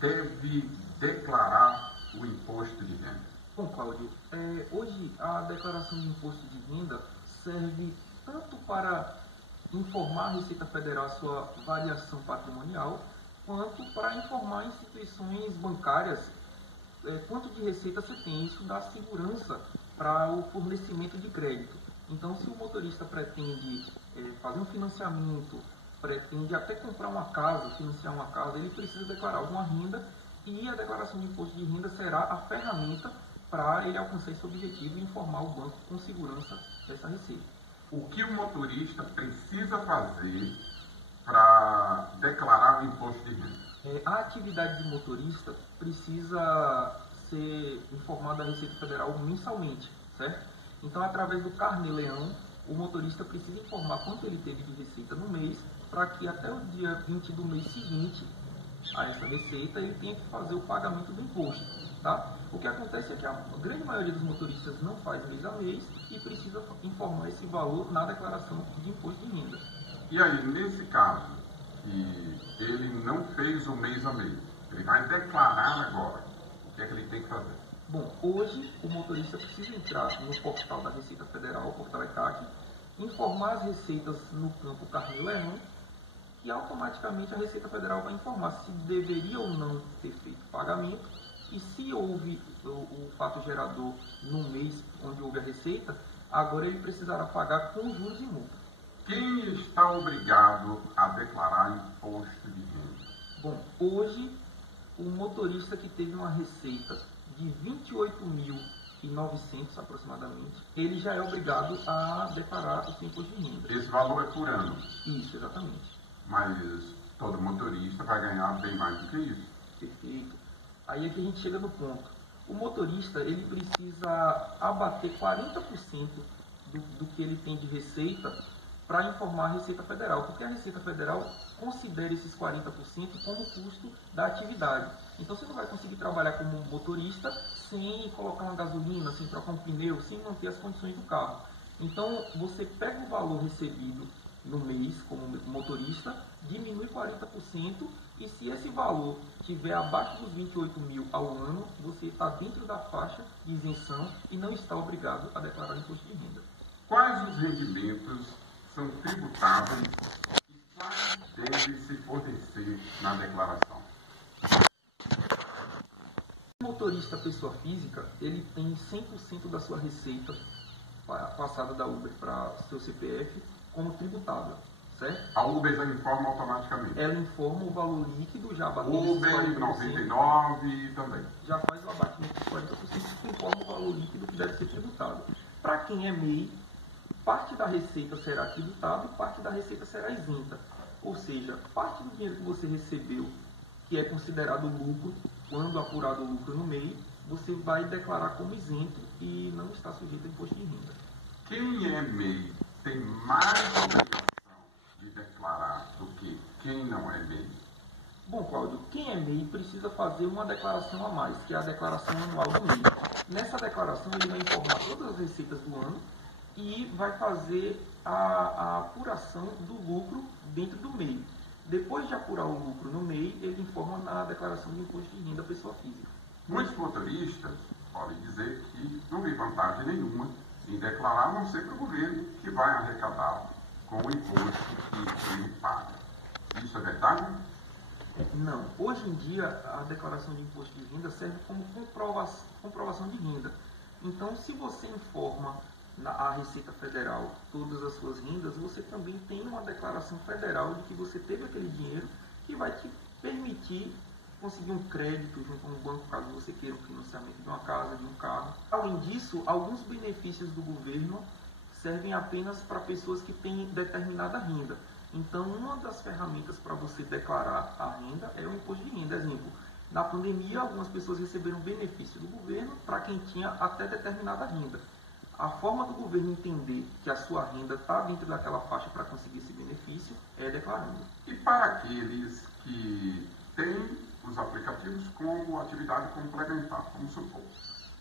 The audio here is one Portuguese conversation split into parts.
deve declarar o imposto de renda? Bom, Cláudio, hoje a declaração de imposto de renda serve tanto para informar a Receita Federal a sua variação patrimonial, quanto para informar instituições bancárias quanto de receita você tem. Isso dá segurança para o fornecimento de crédito. Então, se o motorista pretende fazer um financiamento, pretende até comprar uma casa, financiar uma casa, ele precisa declarar alguma renda, e a declaração de imposto de renda será a ferramenta para ele alcançar esse objetivo e informar o banco com segurança dessa receita. O que o motorista precisa fazer para declarar o imposto de renda? A atividade de motorista precisa ser informada à Receita Federal mensalmente, certo? Então, através do Carnê-Leão, o motorista precisa informar quanto ele teve de receita no mês, para que até o dia 20 do mês seguinte a essa receita ele tenha que fazer o pagamento do imposto, tá? O que acontece é que a grande maioria dos motoristas não faz mês a mês e precisa informar esse valor na declaração de imposto de renda. E aí, nesse caso, que ele não fez o mês a mês, ele vai declarar agora, o que é que ele tem que fazer? Bom, hoje o motorista precisa entrar no portal da Receita Federal, o portal ECAC, informar as receitas no campo Carnê-Leão, e automaticamente a Receita Federal vai informar se deveria ou não ter feito pagamento, e se houve o fato gerador no mês onde houve a receita, agora ele precisará pagar com juros e multa. Quem está obrigado a declarar imposto de renda? Bom, hoje o motorista que teve uma receita de 28.900 aproximadamente, ele já é obrigado a declarar o seu imposto de renda. Esse valor é por ano? Isso, exatamente. Mas todo motorista vai ganhar bem mais do que isso. Perfeito. Aí é que a gente chega no ponto. O motorista, ele precisa abater 40% do que ele tem de receita para informar a Receita Federal, porque a Receita Federal considera esses 40% como custo da atividade. Então você não vai conseguir trabalhar como motorista sem colocar uma gasolina, sem trocar um pneu, sem manter as condições do carro. Então você pega o valor recebido no mês como motorista, diminui 40%, e se esse valor estiver abaixo dos 28 mil ao ano, você está dentro da faixa de isenção e não está obrigado a declarar imposto de renda. Quais os rendimentos são tributáveis e quais devem se fornecer na declaração? O motorista pessoa física, ele tem 100% da sua receita passada da Uber para seu CPF como tributável, certo? A Uber já informa automaticamente? Ela informa o valor líquido, já abatendo Uber 99 também. Já faz o abatimento de 40%, que informa o valor líquido que deve ser tributado. Para quem é MEI, parte da receita será tributada e parte da receita será isenta. Ou seja, parte do dinheiro que você recebeu, que é considerado lucro, quando apurado o lucro no MEI, você vai declarar como isento e não está sujeito a imposto de renda. Quem é MEI tem mais obrigação de declarar do que quem não é MEI? Bom, Cláudio, quem é MEI precisa fazer uma declaração a mais, que é a declaração anual do MEI. Nessa declaração ele vai informar todas as receitas do ano e vai fazer a apuração do lucro dentro do MEI. Depois de apurar o lucro no MEI, ele informa na declaração de imposto de renda pessoa física. Muitos motoristas podem dizer que não vê vantagem nenhuma em declarar, a não ser para o governo que vai arrecadar com o imposto que ele paga. Isso é verdade? Não. Hoje em dia, a declaração de imposto de renda serve como comprovação de renda. Então, se você informa a Receita Federal todas as suas rendas, você também tem uma declaração federal de que você teve aquele dinheiro, que vai te permitir conseguir um crédito junto a um banco, caso você queira um financiamento de uma casa, de um carro. Além disso, alguns benefícios do governo servem apenas para pessoas que têm determinada renda. Então, uma das ferramentas para você declarar a renda é o imposto de renda. Exemplo, na pandemia, algumas pessoas receberam benefício do governo para quem tinha até determinada renda. A forma do governo entender que a sua renda está dentro daquela faixa para conseguir esse benefício é declarando. E para aqueles que têm os aplicativos como atividade complementar, vamos supor,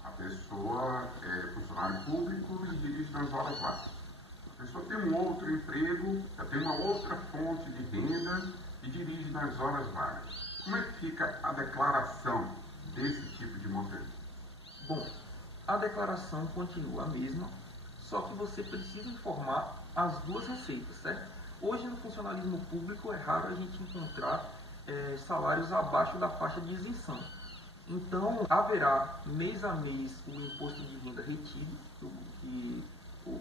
a pessoa é funcionário público e dirige nas horas vagas. A pessoa tem um outro emprego, já tem uma outra fonte de renda e dirige nas horas vagas. Como é que fica a declaração desse tipo de motorista? Bom, a declaração continua a mesma, só que você precisa informar as duas receitas, certo? Hoje, no funcionalismo público, é raro a gente encontrar salários abaixo da faixa de isenção. Então, haverá mês a mês o imposto de renda retido, que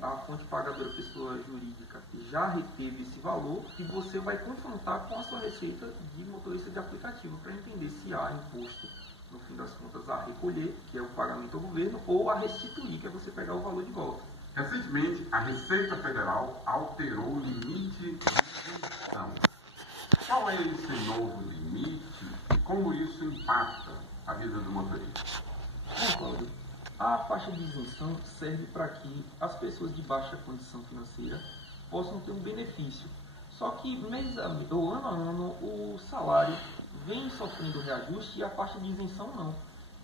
a fonte pagadora pessoa jurídica já reteve esse valor, e você vai confrontar com a sua receita de motorista de aplicativo para entender se há imposto, no fim das contas, a recolher, que é o pagamento ao governo, ou a restituir, que é você pegar o valor de volta. Recentemente, a Receita Federal alterou o limite de isenção. Qual é esse novo limite e como isso impacta a vida do motorista? Bom, Cláudio, a faixa de isenção serve para que as pessoas de baixa condição financeira possam ter um benefício. Só que ano a ano o salário vem sofrendo reajuste e a faixa de isenção não.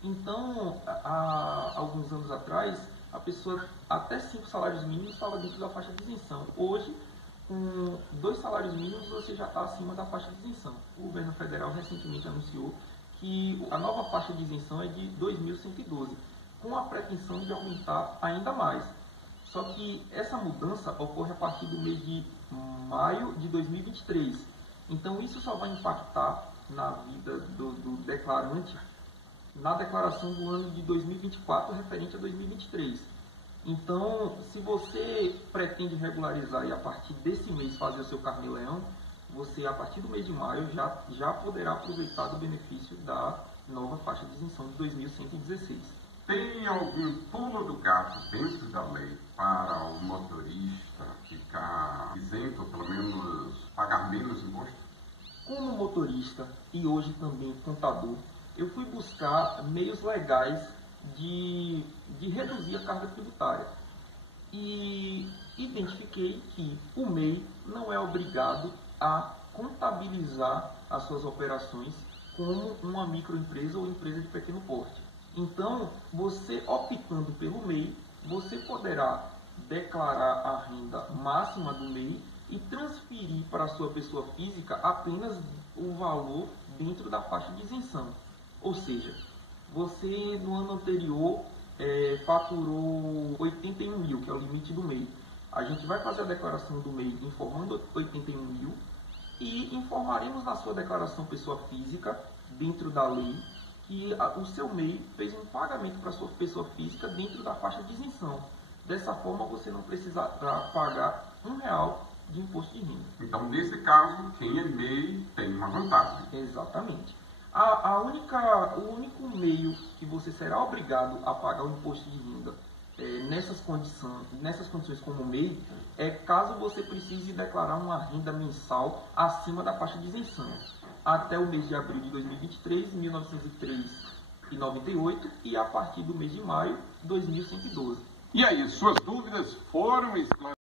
Então, há alguns anos atrás, a pessoa até 5 salários mínimos estava dentro da faixa de isenção. Hoje, com 2 salários mínimos, você já está acima da faixa de isenção. O governo federal recentemente anunciou que a nova faixa de isenção é de 2.112, com a pretensão de aumentar ainda mais. Só que essa mudança ocorre a partir do mês de maio de 2023. Então, isso só vai impactar na vida do declarante na declaração do ano de 2024 referente a 2023. Então, se você pretende regularizar e a partir desse mês fazer o seu carnê-leão, você a partir do mês de maio já poderá aproveitar do benefício da nova faixa de isenção de 2.116. Tem algum pulo do gato dentro da lei para o motorista ficar isento, ou pelo menos pagar menos imposto? Como motorista e hoje também contador, eu fui buscar meios legais de reduzir a carga tributária e identifiquei que o MEI não é obrigado a contabilizar as suas operações como uma microempresa ou empresa de pequeno porte. Então, você optando pelo MEI, você poderá declarar a renda máxima do MEI e transferir para a sua pessoa física apenas o valor dentro da faixa de isenção. Ou seja, você no ano anterior faturou 81 mil, que é o limite do MEI. A gente vai fazer a declaração do MEI informando 81 mil e informaremos na sua declaração pessoa física, dentro da lei, que o seu MEI fez um pagamento para a sua pessoa física dentro da faixa de isenção. Dessa forma, você não precisará pagar R$1 de imposto de renda. Então, nesse caso, quem é MEI tem uma vantagem. Exatamente. O único meio que você será obrigado a pagar o imposto de renda nessas condições como MEI é caso você precise declarar uma renda mensal acima da faixa de isenção. Até o mês de abril de 2023, R$ 1.903,98 e a partir do mês de maio, R$ 2.112. E aí, suas dúvidas foram esclarecidas?